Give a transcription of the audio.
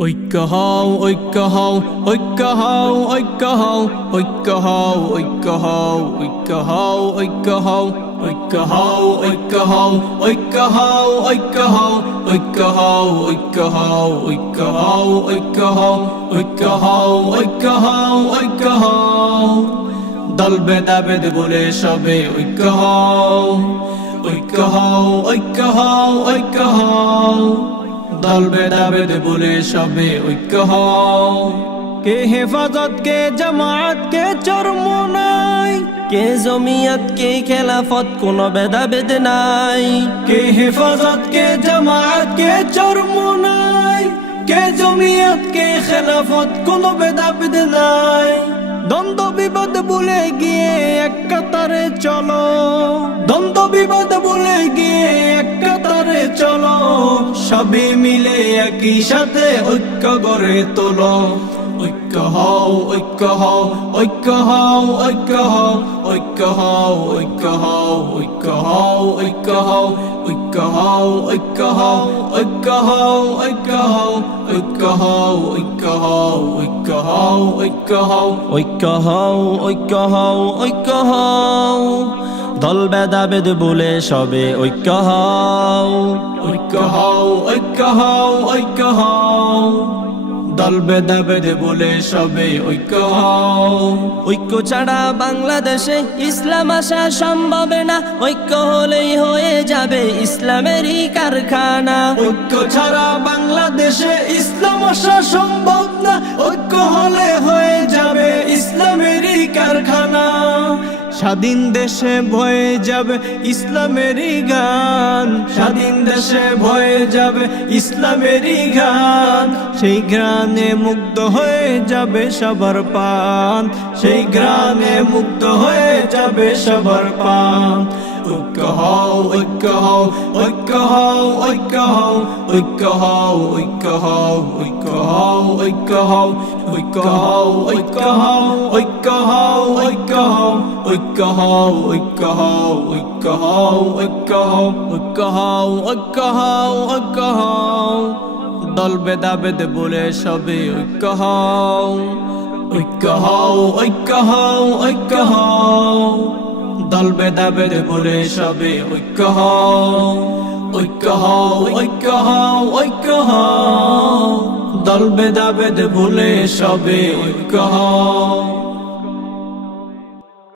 ঐক্য হও ঐক্য হও ঐক্য হও ঐক্য হও ঐক্য হও ঐক্য হও ঐক্য হও ঐক্য হও ঐক্য হও ঐক্য হও ঐক্য হও ঐক্য হও ঐক্য হও ঐক্য হও ঐক্য হও ঐক্য হও ঐক্য হও ঐক্য হও ঐক্য হও দল ভেদাভেদ বলে সবে ঐক্য হও ঐক্য হও ঐক্য হও ঐক্য হও দল ভেদাভেদ বলে সবে ঐক্য হও কে হেফাজত কে জামাত কে চরমোনাই কে জমিয়ত কে খেলাফত কোনো ভেদাভেদ নাই কে হেফাজত কে জামাত কে চরমোনাই কে জমিয়ত কে খেলাফত কোনো ভেদাভেদ নাই দ্বন্দ্ব বিবাদ ভুলে গিয়ে এক কাতারে চলো দ্বন্দ্ব বিবাদ ভুলে গিয়ে এক কাতারে চলো সবে মিলে একই সাথে ঐক্য গড়ে তোলো ঐক্য হও ঐক্য হও ঐক্য হও ঐক্য হও ঐক্য হও ঐক্য হও ঐক্য হও ঐক্য হও ঐক্য হও ঐক্য হও ঐক্য হও ঐক্য হও ঐক্য হও ঐক্য হও ঐক্য হও ঐক্য হও ঐক্য হও ঐক্য হও ঐক্য হও দল ভেদাভেদ বলে সবে ঐক্য হও ঐক্য হও ঐক্য হও ঐক্য হও দল ভেদাভেদ বলে সবে ঐক্য হও ঐক্য ছাড়া বাংলাদেশে ইসলাম আসা সম্ভব না ঐক্য হলেই হয়ে যাবে ইসলামেরই কারখানা ঐক্য ছাড়া বাংলাদেশে ইসলাম আসা সম্ভব না ঐক্য হলে হয়ে যাবে ইসলামেরই কারখানা স্বাধীন দেশে বয়ে যাবে ইসলামেরই গান স্বাধীন দেশে বয়ে যাবে ইসলামেরই গান সেই গানে মুগ্ধ হয়ে যাবে সবার প্রাণ সেই গানে মুগ্ধ হয়ে যাবে সবার প্রাণ ঐক্য হও ঐক্য হও ঐক্য হও ঐক্য হও ঐক্য হও ঐক্য হও ঐক্য হও ঐক্য হও ঐক্য হও ঐক্য হও ঐক্য হও ঐক্য হও ঐক্য হও ঐক্য হও ঐক্য হও ঐক্য হও ঐক্য হও ঐক্য হও ঐক্য হও দল ভেদাভেদ বলে সবে ঐক্য হও ঐক্য হও ঐক্য হও ঐক্য হও দল ভেদাভেদ বলে সবে ঐক্য হও ঐক্য হও ঐক্য হও ঐক্য হও দল ভেদাভেদ বলে সবে ঐক্য হও।